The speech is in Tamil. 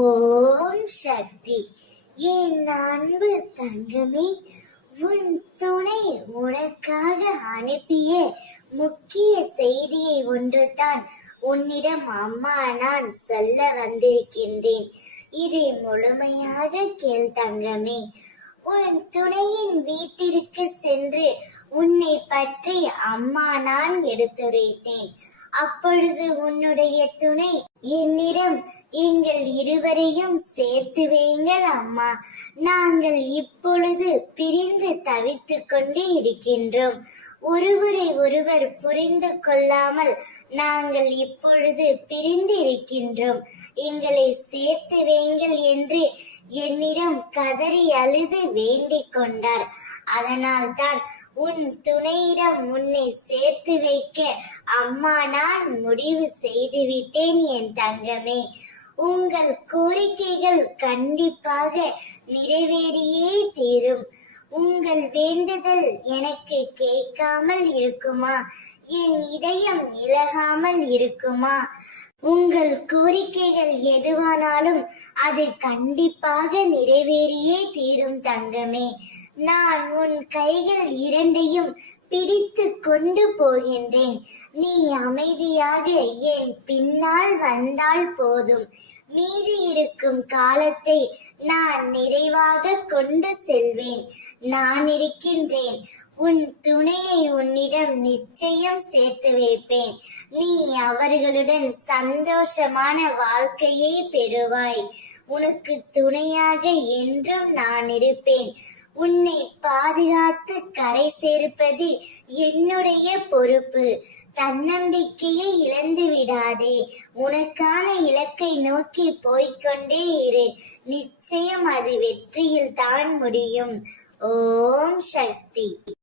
ஓம் சக்தி. என் அன்பு தங்கமே, உன் துணை உனக்காக அனுப்பிய முக்கிய செய்தியை ஒன்றுதான் உன்னிடம் அம்மா நான் சொல்ல வந்திருக்கின்றேன். இதை முழுமையாக கேள் தங்கமே. உன் துணையின் வீட்டிற்கு சென்று உன்னை பற்றி அம்மா நான் எடுத்துரைத்தேன். அப்பொழுது உன்னுடைய துணை என்னிடம், எங்கள் இருவரையும் சேர்த்து வையுங்கள் அம்மா, நாங்கள் இப்பொழுது பிரிந்து தவித்துக் கொண்டு இருக்கின்றோம். ஒருவரை ஒருவர் புரிந்து கொள்ளாமல் நாங்கள் இப்பொழுது பிரிந்து இருக்கின்றோம். எங்களை சேர்த்து வையுங்கள் என்று என்னிடம் கதறி அழுது வேண்டிக் கொண்டார். அதனால்தான் உன் துணையிடம் உன்னை சேர்த்து வைக்க அம்மா நான் முடிவு செய்துவிட்டேன் என் தங்கமே. உங்கள் கோரிக்கைகள் கண்டிப்பாக நிறைவேறியே தீரும். உங்கள் வேண்டுதல் எனக்கு கேட்காமல் இருக்குமா? என் இதயம் இலகாமல் இருக்குமா? உங்கள் கோரிக்கைகள் எதுவானாலும் அது கண்டிப்பாக நிறைவேறியே தீரும் தங்கமே. நான் உன் கைகள் இரண்டையும் பிடித்து கொண்டு போகின்றேன். நீ அமைதியாக என் பின்னால் வந்தால் போதும். மீதி இருக்கும் காலத்தை நான் நிறைவாக கொண்டு செல்வேன். நான் இருக்கின்றேன். உன் துணையை உன்னிடம் நிச்சயம் சேர்த்து வைப்பேன். நீ அவர்களுடன் சந்தோஷமான வாழ்க்கையை பெறுவாய். உனக்கு துணையாக என்றும் நான் இருப்பேன். உன்னை பாதுகாத்து கரை சேர்ப்பது என்னுடைய பொறுப்பு. தன்னம்பிக்கையை இழந்து விடாதே. உனக்கான இலக்கை நோக்கி போய்கொண்டே இரு. நிச்சயம் அது வெற்றியில் தான் முடியும். ஓம் சக்தி.